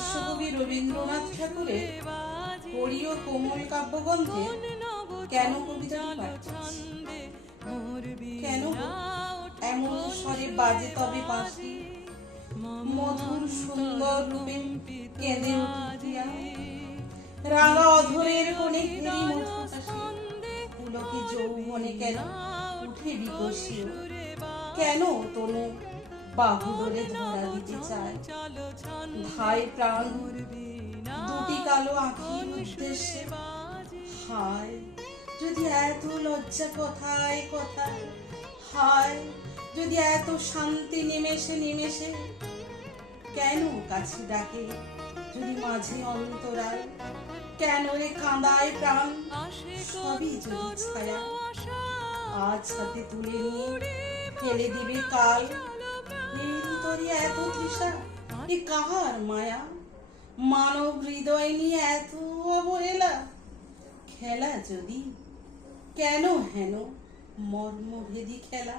বিশ্বকবি রবীন্দ্রনাথ ঠাকুরের হরি ও কোমল কাব্যগ্রন্থে কেন কবিতাটি পাঠ করছি? কেন এমন স্বরে বাজে তবে বাঁশি, মধুর সুন্দর রূপে কেঁদে উঠিয়া রাঙা অধরের কোণে ঘেরি মধুর হাসি, পুলকে যৌবনে কেন উঠে বিকশিও, কেন তনু বাহুডোরে ধরা দিতে চায় ধায় প্রাণ দুটি কালো আঁখির উদ্দেশ্যে। হায় যদি এত লজ্জা কথায় কথায়, হায় যদি এত শান্তি নিমেষে নিমেষে, কেন কাছে ডাকে যদি মাঝে অন্তরাল, কেন রে কাঁদায় প্রাণ সবই যদি ছায়া, আজ হাতে তুলে নিয়ে ফেলে দিবে কাল, এরই তরে এত তৃষা, এ কাহার মায়া, মানব হৃদয় নিয়ে এত অবহেলা, খেলা যদি কেন হেন মর্মভেদী খেলা।